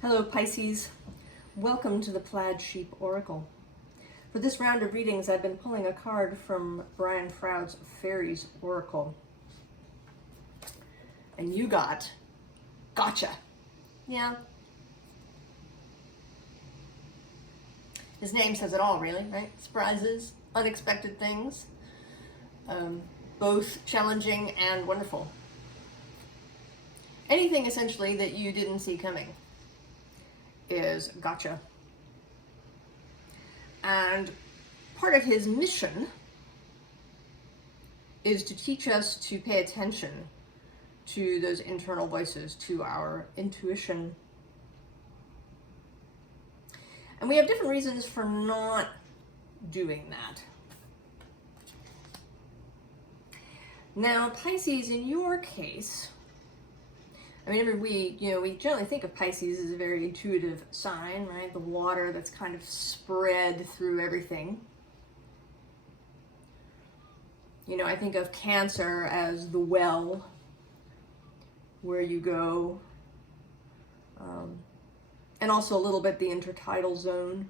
Hello Pisces, welcome to the Plaid Sheep Oracle. For this round of readings, I've been pulling a card from Brian Froud's Faeries Oracle. And you got gotcha. Yeah. His name says it all, really, right? Surprises, unexpected things, both challenging and wonderful. Anything essentially that you didn't see coming is gotcha. And part of his mission is to teach us to pay attention to those internal voices, to our intuition. And we have different reasons for not doing that. Now, Pisces, in your case, I mean, we generally think of Pisces as a very intuitive sign, right? The water that's kind of spread through everything. You know, I think of Cancer as the well where you go, and also a little bit the intertidal zone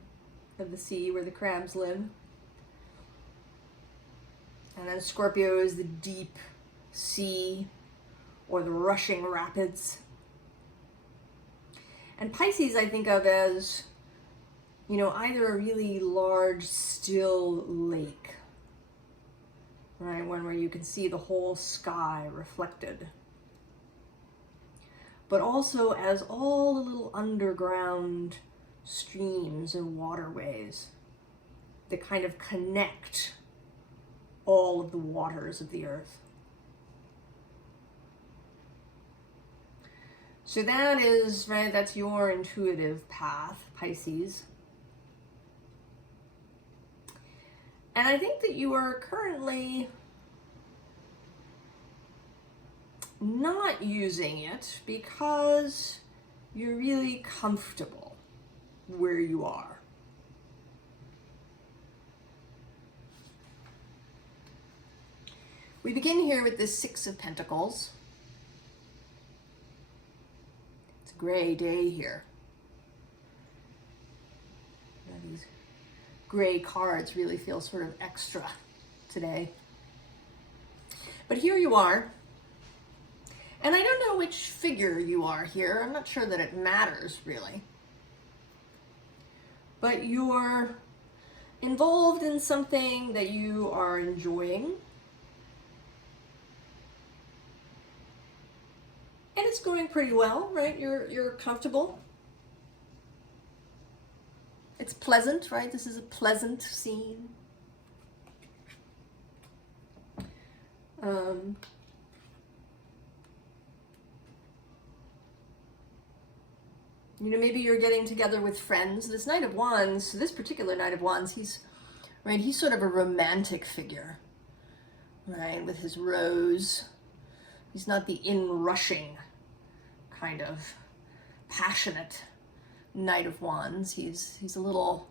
of the sea where the crabs live. And then Scorpio is the deep sea, or the rushing rapids. And Pisces I think of as, either a really large, still lake, right? One where you can see the whole sky reflected. But also as all the little underground streams and waterways that kind of connect all of the waters of the earth. So that is, right, that's your intuitive path, Pisces. And I think that you are currently not using it because you're really comfortable where you are. We begin here with this Six of Pentacles. Gray day here. These gray cards really feel sort of extra today. But here you are. And I don't know which figure you are here. I'm not sure that it matters really. But you're involved in something that you are enjoying. And it's going pretty well, right? You're comfortable. It's pleasant, right? This is a pleasant scene. Maybe you're getting together with friends. This Knight of Wands, this particular Knight of Wands, he's sort of a romantic figure, right? With his rose. He's not the inrushing kind of passionate Knight of Wands. He's a little,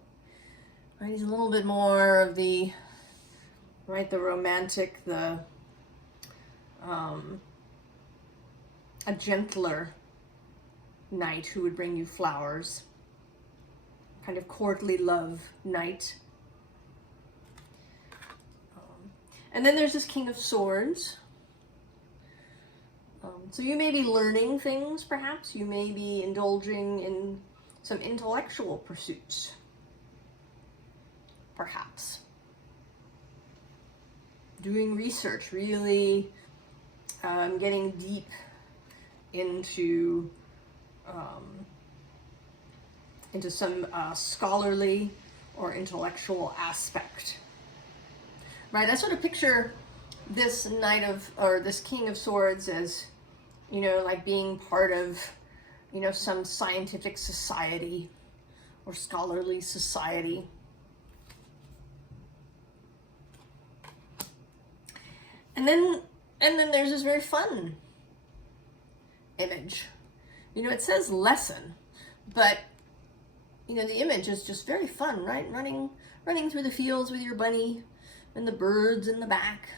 right? He's a little bit more of the, right? The romantic, a gentler knight who would bring you flowers. Kind of courtly love knight. And then there's this King of Swords. So you may be learning things, perhaps. You may be indulging in some intellectual pursuits, perhaps. Doing research, really getting deep into some scholarly or intellectual aspect. Right, I sort of picture this this King of Swords as, like being part of, some scientific society or scholarly society. And then there's this very fun image. It says lesson, but, the image is just very fun, right? Running through the fields with your bunny and the birds in the back.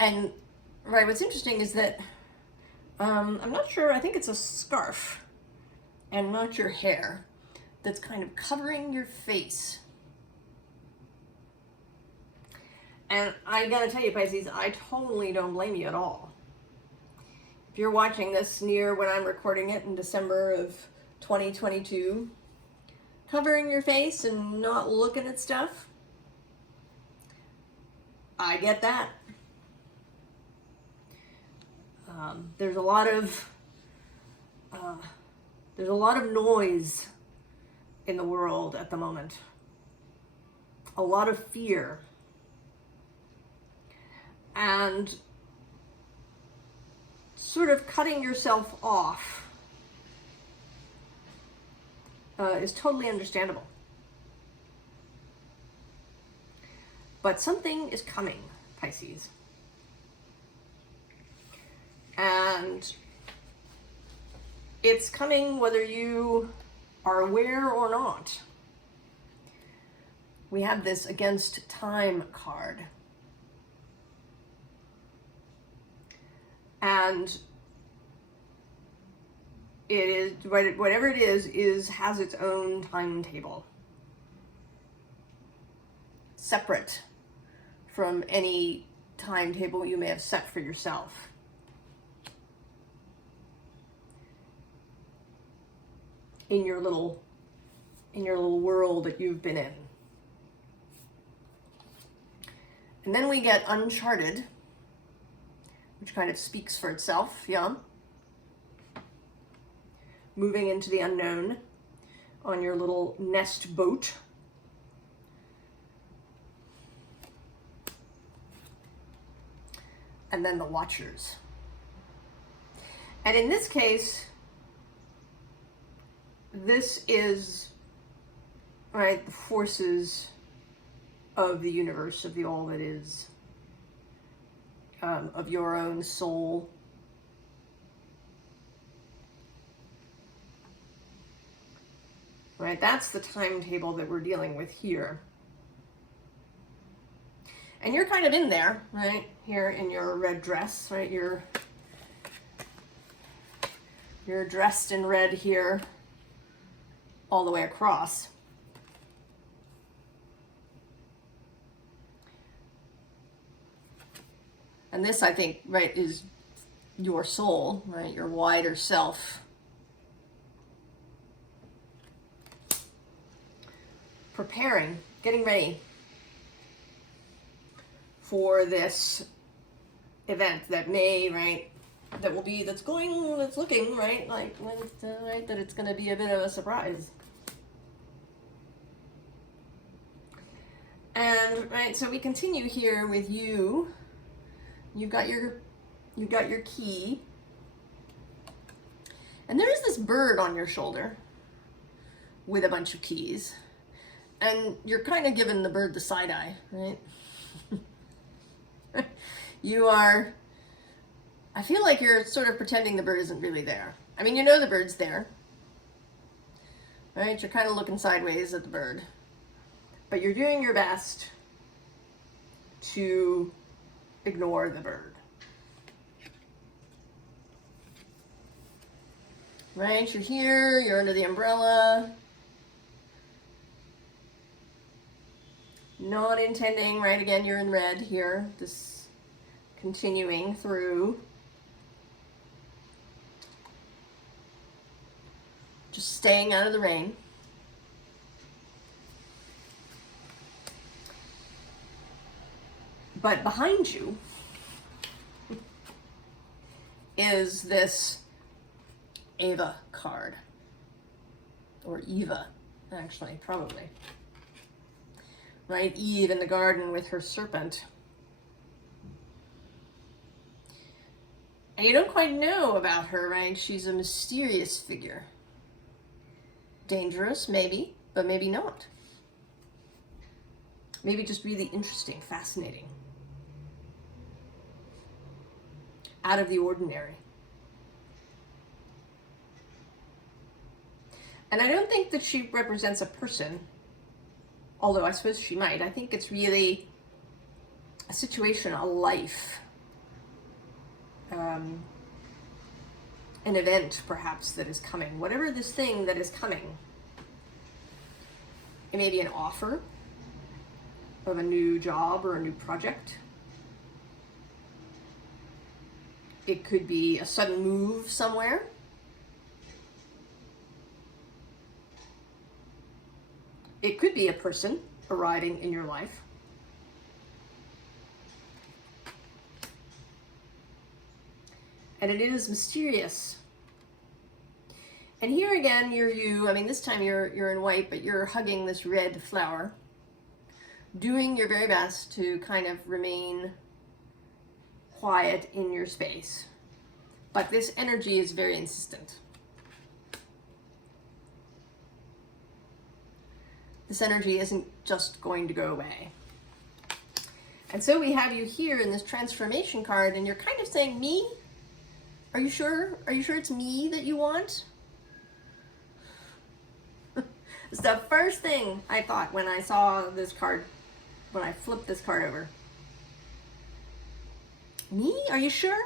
And right, what's interesting is that I'm not sure, I think it's a scarf and not your hair that's kind of covering your face. And I gotta tell you, Pisces, I totally don't blame you at all. If you're watching this near when I'm recording it in December of 2022, covering your face and not looking at stuff, I get that. There's a lot of noise in the world at the moment. A lot of fear. And sort of cutting yourself off is totally understandable. But something is coming, Pisces. And it's coming whether you are aware or not. We have this against time card. And it is, whatever it is has its own timetable. Separate from any timetable you may have set for yourself. In your little world that you've been in. And then we get Uncharted, which kind of speaks for itself, yeah. Moving into the unknown on your little nest boat. And then the Watchers. And in this case, this is, right, the forces of the universe, of the all that is, of your own soul. Right, that's the timetable that we're dealing with here. And you're kind of in there, right, here in your red dress, right, you're dressed in red here all the way across. And this, I think, right, is your soul, right, your wider self. Preparing, getting ready for this event that may, right, that will be, that's looking, right, like, right, that it's going to be a bit of a surprise. And, right, so we continue here with you. You've got your key. And there is this bird on your shoulder with a bunch of keys. And you're kind of giving the bird the side eye, right? I feel like you're sort of pretending the bird isn't really there. I mean, you know the bird's there, right? You're kind of looking sideways at the bird. But you're doing your best to ignore the bird. Right? You're here, you're under the umbrella. Not intending, right, again, you're in red here, this continuing through. Just staying out of the rain. But behind you is this Eva card. Or Eva, actually, probably. Right? Eve in the garden with her serpent. And you don't quite know about her, right? She's a mysterious figure. Dangerous, maybe, but maybe not. Maybe just really interesting, fascinating. Out of the ordinary. And I don't think that she represents a person, although I suppose she might. I think it's really a situation, a life, an event perhaps that is coming. Whatever this thing that is coming. It may be an offer of a new job or a new project. It could be a sudden move somewhere. It could be a person arriving in your life. And it is mysterious. And here again, you're you. I mean, this time you're in white, but you're hugging this red flower, doing your very best to kind of remain quiet in your space. But this energy is very insistent. This energy isn't just going to go away. And so we have you here in this transformation card, and you're kind of saying, me? Are you sure? Are you sure it's me that you want? It's the first thing I thought when I saw this card, when I flipped this card over. Me? Are you sure?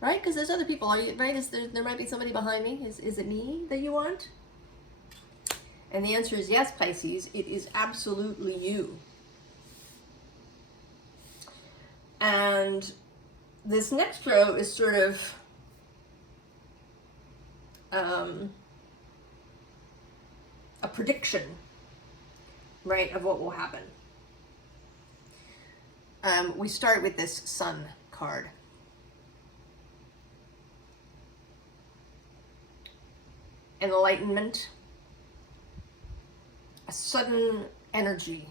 Right? Because there's other people, right? There might be somebody behind me. Is it me that you want? And the answer is yes, Pisces. It is absolutely you. And this next row is sort of a prediction, right, of what will happen. We start with this Sun card. Enlightenment, a sudden energy,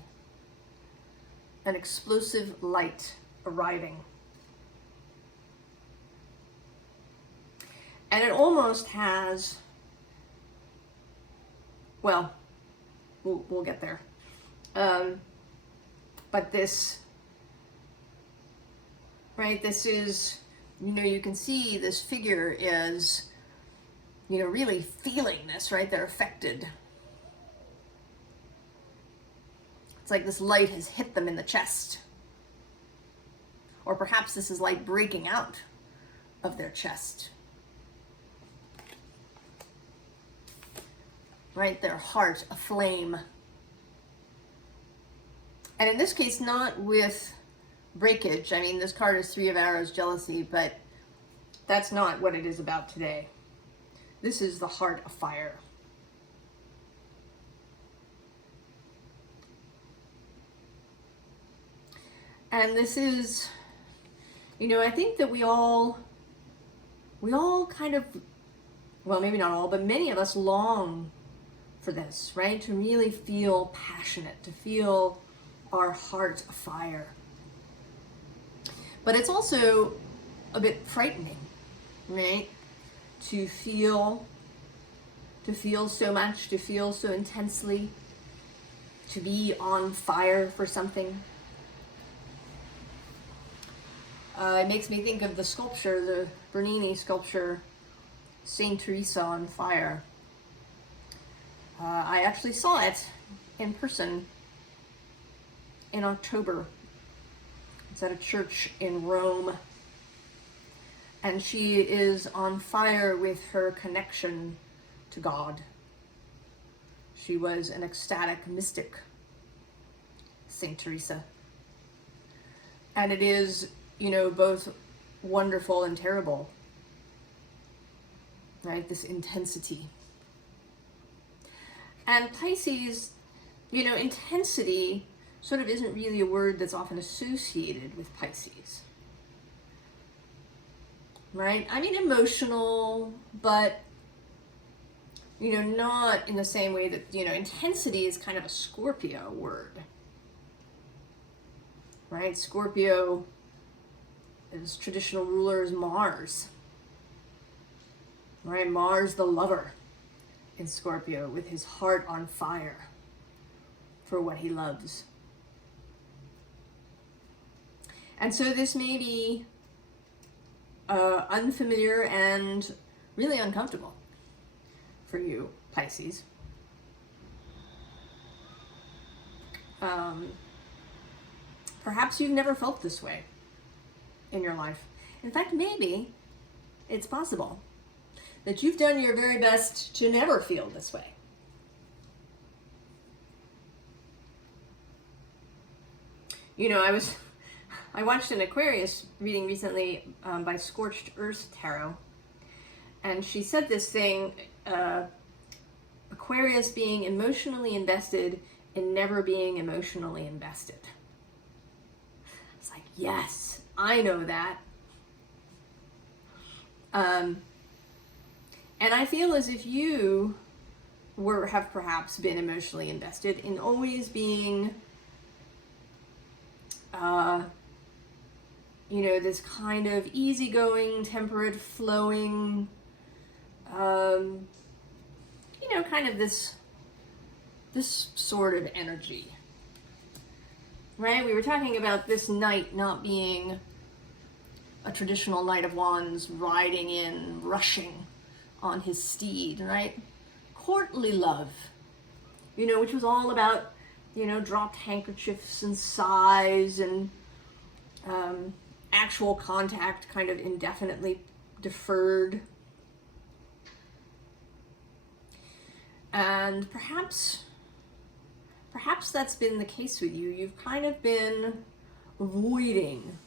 an explosive light arriving. And it almost has, well, we'll get there. But this, right, this is, you can see this figure is, really feeling this, right? They're affected. It's like this light has hit them in the chest. Or perhaps this is light breaking out of their chest. Right? Their heart aflame. And in this case, not with breakage. I mean, this card is Three of Arrows, jealousy, but that's not what it is about today. This is the heart of fire. And this is, I think that we all kind of, well, maybe not all, but many of us long for this, right? To really feel passionate, to feel our heart afire. But it's also a bit frightening, right? To feel so much, to feel so intensely, to be on fire for something. It makes me think of the sculpture, the Bernini sculpture, Saint Teresa on Fire. I actually saw it in person in October. It's at a church in Rome. And she is on fire with her connection to God. She was an ecstatic mystic, Saint Teresa. And it is, both wonderful and terrible, right? This intensity. And Pisces, intensity sort of isn't really a word that's often associated with Pisces. Right? I mean, emotional, but, not in the same way that, intensity is kind of a Scorpio word. Right? Scorpio, its traditional ruler is Mars. Right? Mars, the lover in Scorpio, with his heart on fire for what he loves. And so this may be unfamiliar and really uncomfortable for you, Pisces. Perhaps you've never felt this way. in your life. In fact, maybe it's possible that you've done your very best to never feel this way. You know, I watched an Aquarius reading recently by Scorched Earth Tarot, and she said this thing, Aquarius being emotionally invested in never being emotionally invested. It's like, yes, I know that. And I feel as if you have perhaps been emotionally invested in always being, you know, this kind of easygoing, temperate, flowing, you know, kind of this sort of energy, right? We were talking about this knight not being a traditional Knight of Wands riding in, rushing on his steed, right? Courtly love, you know, which was all about, you know, dropped handkerchiefs and sighs and actual contact kind of indefinitely deferred. And perhaps that's been the case with you. You've kind of been avoiding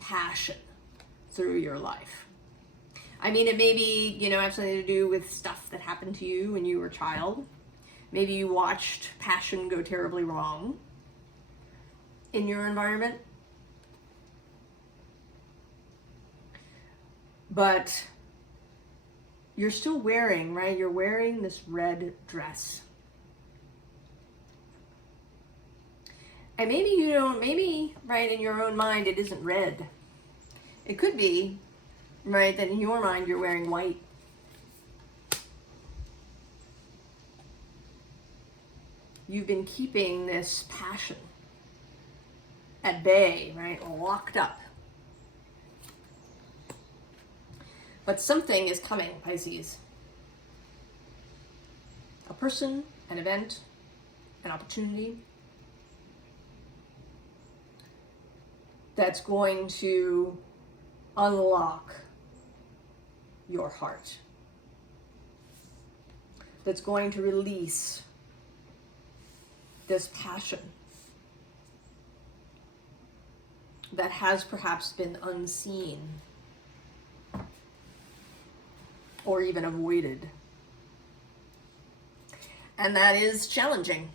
passion through your life. I mean, it may be, you know, have something to do with stuff that happened to you when you were a child. Maybe you watched passion go terribly wrong in your environment. But you're still wearing, right? You're wearing this red dress. And maybe you don't, maybe, right, in your own mind, it isn't red. It could be, right, that in your mind you're wearing white. You've been keeping this passion at bay, right, locked up. But something is coming, Pisces. A person, an event, an opportunity that's going to unlock your heart. That's going to release this passion that has perhaps been unseen or even avoided. And that is challenging.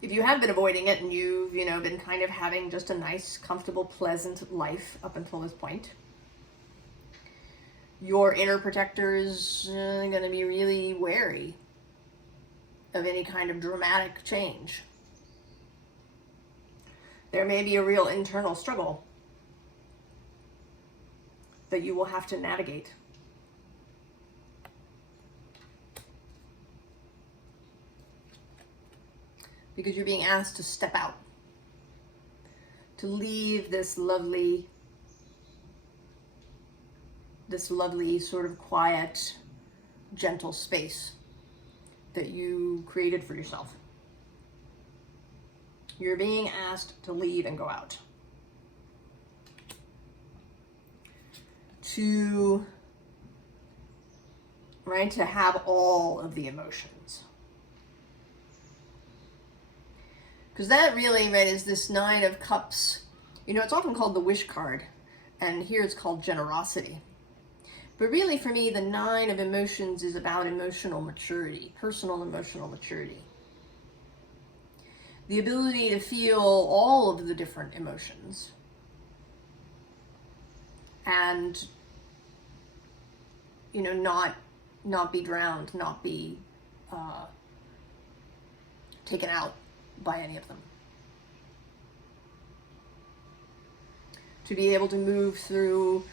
If you have been avoiding it and you've, you know, been kind of having just a nice, comfortable, pleasant life up until this point, your inner protector is going to be really wary of any kind of dramatic change. There may be a real internal struggle that you will have to navigate. Because you're being asked to step out, to leave this lovely sort of quiet, gentle space that you created for yourself. You're being asked to leave and go out. To have all of the emotions. Because that really, right, is this Nine of Cups. You know, it's often called the Wish card, and here it's called generosity. But really, for me, the Nine of Emotions is about emotional maturity, personal emotional maturity. The ability to feel all of the different emotions. And, you know, not be drowned, not be taken out by any of them. To be able to move through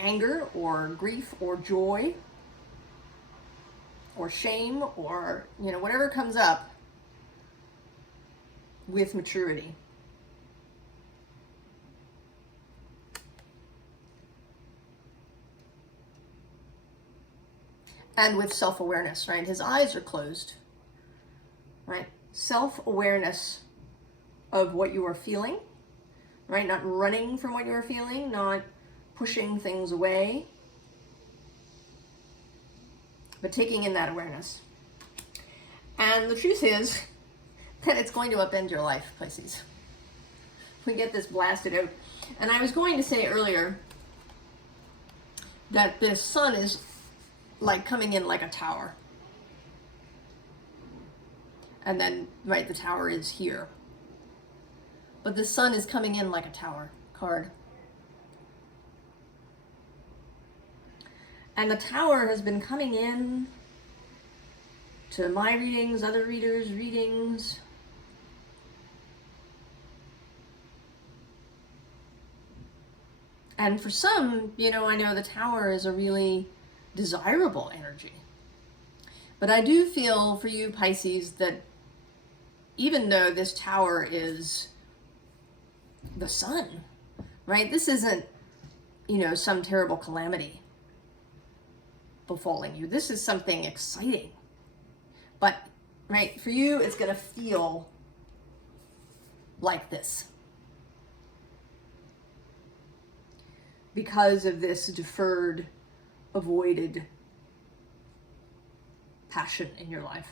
anger or grief or joy or shame or, you know, whatever comes up with maturity. And with self-awareness, right? His eyes are closed, right? self-awareness of what you are feeling, right? Not running from what you are feeling, not pushing things away, but taking in that awareness. And the truth is that it's going to upend your life, Pisces. We get this blasted out. And I was going to say earlier that this sun is like coming in like a tower. And then, right, the tower is here. But the sun is coming in like a tower card. And the tower has been coming in to my readings, other readers' readings. And for some, you know, I know the tower is a really desirable energy. But I do feel for you, Pisces, that even though this tower is the sun, right? This isn't, you know, some terrible calamity befalling you. This is something exciting. But, right, for you, it's going to feel like this. Because of this deferred, avoided passion in your life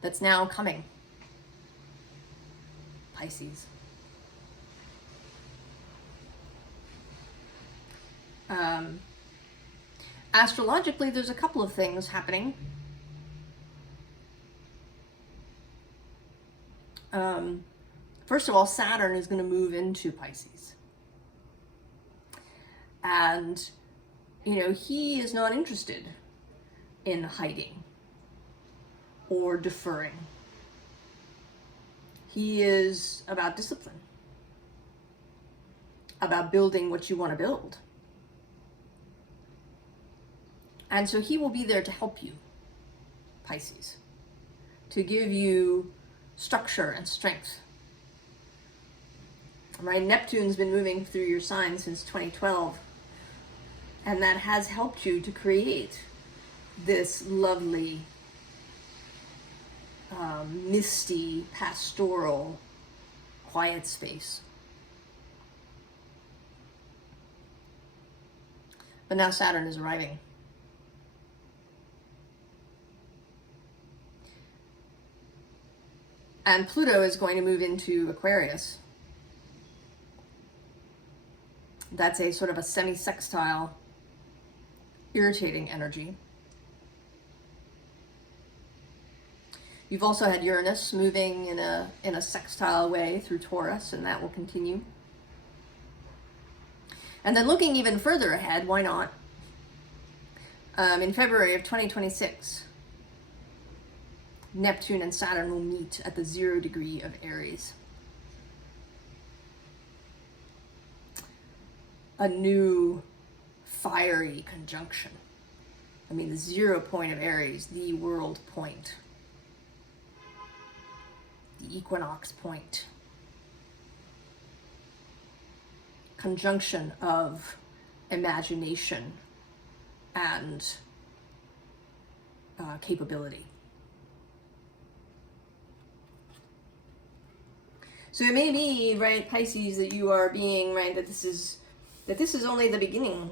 that's now coming, Pisces. Astrologically, there's a couple of things happening. First of all, Saturn is going to move into Pisces. And, you know, he is not interested in hiding or deferring. He is about discipline, about building what you want to build. And so he will be there to help you, Pisces, to give you structure and strength. Right? Neptune's been moving through your sign since 2012, and that has helped you to create this lovely, misty, pastoral, quiet space. But now Saturn is arriving. And Pluto is going to move into Aquarius. That's a sort of a semi-sextile, irritating energy. You've also had Uranus moving in a sextile way through Taurus, and that will continue. And then looking even further ahead, why not? In February of 2026, Neptune and Saturn will meet at the 0 degree of Aries. A new fiery conjunction. I mean, the 0 point of Aries, the world point, the equinox point. Conjunction of imagination and capability. So it may be, right, Pisces, that you are being, right, that this is only the beginning.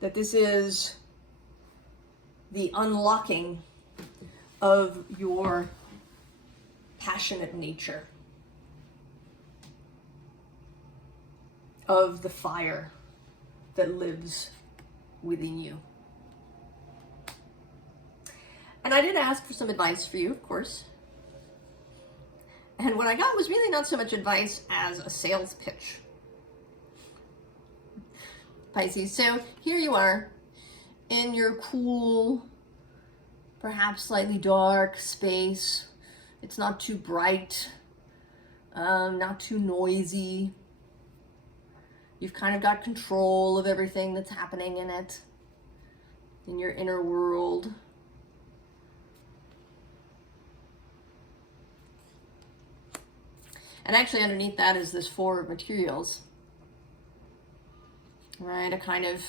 That this is the unlocking of your passionate nature, of the fire that lives within you. And I did ask for some advice for you, of course. And what I got was really not so much advice as a sales pitch. Pisces, so here you are in your cool, perhaps slightly dark space. It's not too bright, not too noisy. You've kind of got control of everything that's happening in it, in your inner world. And actually underneath that is this 4 of materials, right? A kind of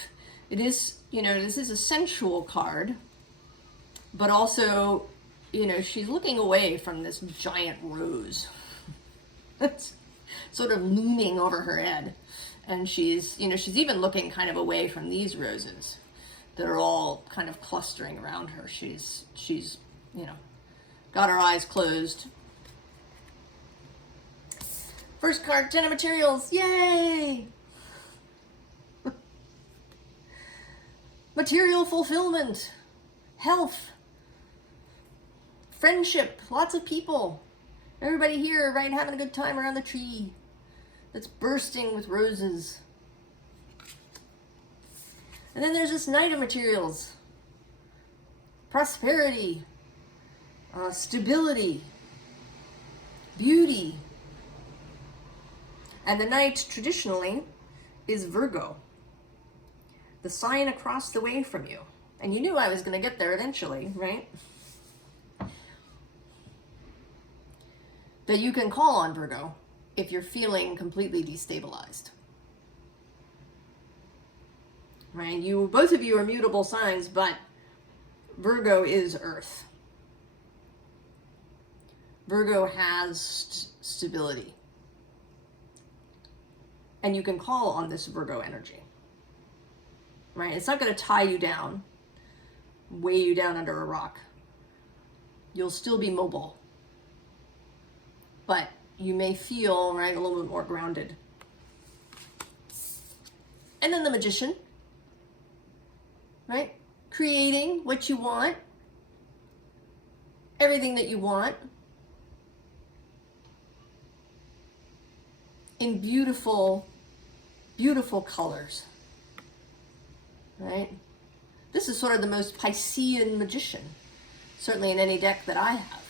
It is, this is a sensual card, but also, she's looking away from this giant rose that's sort of looming over her head. And she's even looking kind of away from these roses that are all kind of clustering around her. She's got her eyes closed. First card, 10 of materials, yay! Material fulfillment, health, friendship, lots of people. Everybody here, right, having a good time around the tree that's bursting with roses. And then there's this Knight of materials, prosperity, stability, beauty. And the Knight traditionally is Virgo, the sign across the way from you. And you knew I was going to get there eventually, right? That you can call on Virgo if you're feeling completely destabilized. Right? Both of you are mutable signs, but Virgo is Earth. Virgo has stability. And you can call on this Virgo energy. Right? It's not going to tie you down, weigh you down under a rock. You'll still be mobile. But you may feel, right, a little bit more grounded. And then the Magician, right? Creating what you want, everything that you want, in beautiful, beautiful colors, right? This is sort of the most Piscean Magician, certainly in any deck that I have.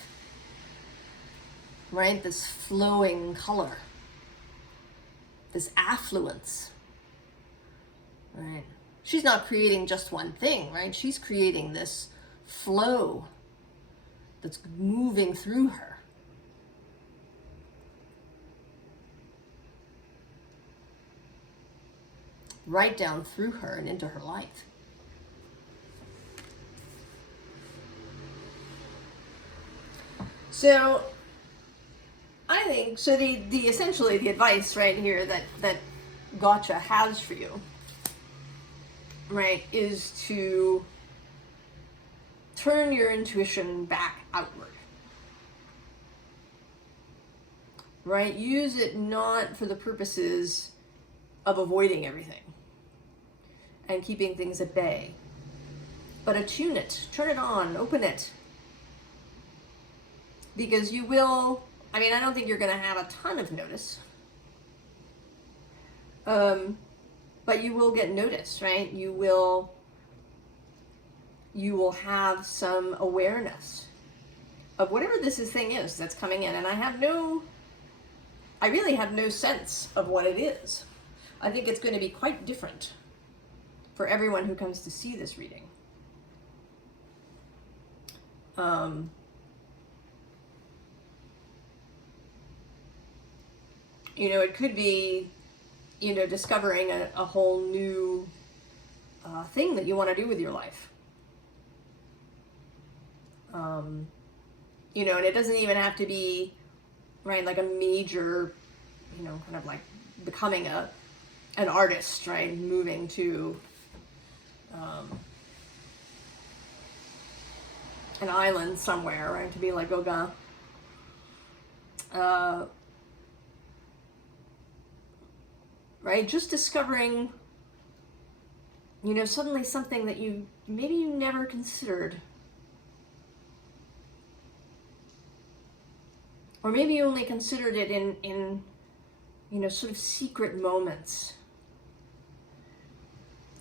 Right? This flowing color, this affluence, right? She's not creating just one thing, right? She's creating this flow that's moving through her. Right down through her and into her life. So I think, so the essentially the advice right here that Gotcha has for you, right, is to turn your intuition back outward. Right? Use it not for the purposes of avoiding everything and keeping things at bay, but attune it, turn it on, open it. Because you will, I mean, I don't think you're going to have a ton of notice, but you will get notice, right? You will have some awareness of whatever this thing is that's coming in. And I really have no sense of what it is. I think it's going to be quite different for everyone who comes to see this reading. It could be, discovering a whole new thing that you want to do with your life. And it doesn't even have to be, right, like a major, kind of like becoming an artist, right, moving to an island somewhere, right, to be like Gauguin. Right, just discovering, suddenly something that maybe you never considered. Or maybe you only considered it in sort of secret moments.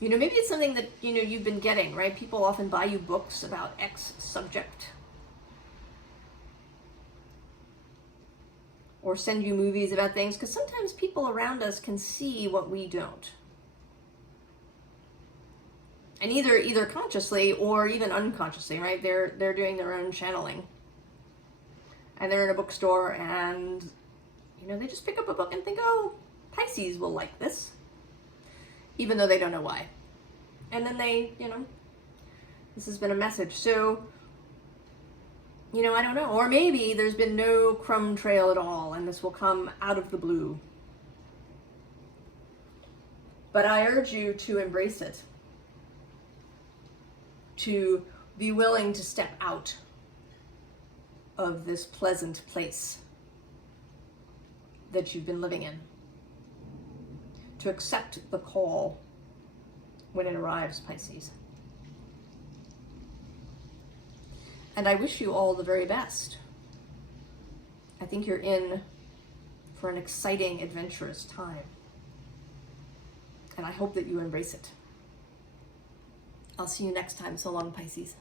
Maybe it's something that, you've been getting, right? People often buy you books about X subject. Or send you movies about things, because sometimes people around us can see what we don't. And either consciously or even unconsciously, right? They're doing their own channeling. And they're in a bookstore and, they just pick up a book and think, oh, Pisces will like this. Even though they don't know why. And then they, this has been a message. So, I don't know. Or maybe there's been no crumb trail at all, and this will come out of the blue. But I urge you to embrace it, to be willing to step out of this pleasant place that you've been living in, to accept the call when it arrives, Pisces. And I wish you all the very best. I think you're in for an exciting, adventurous time. And I hope that you embrace it. I'll see you next time. So long, Pisces.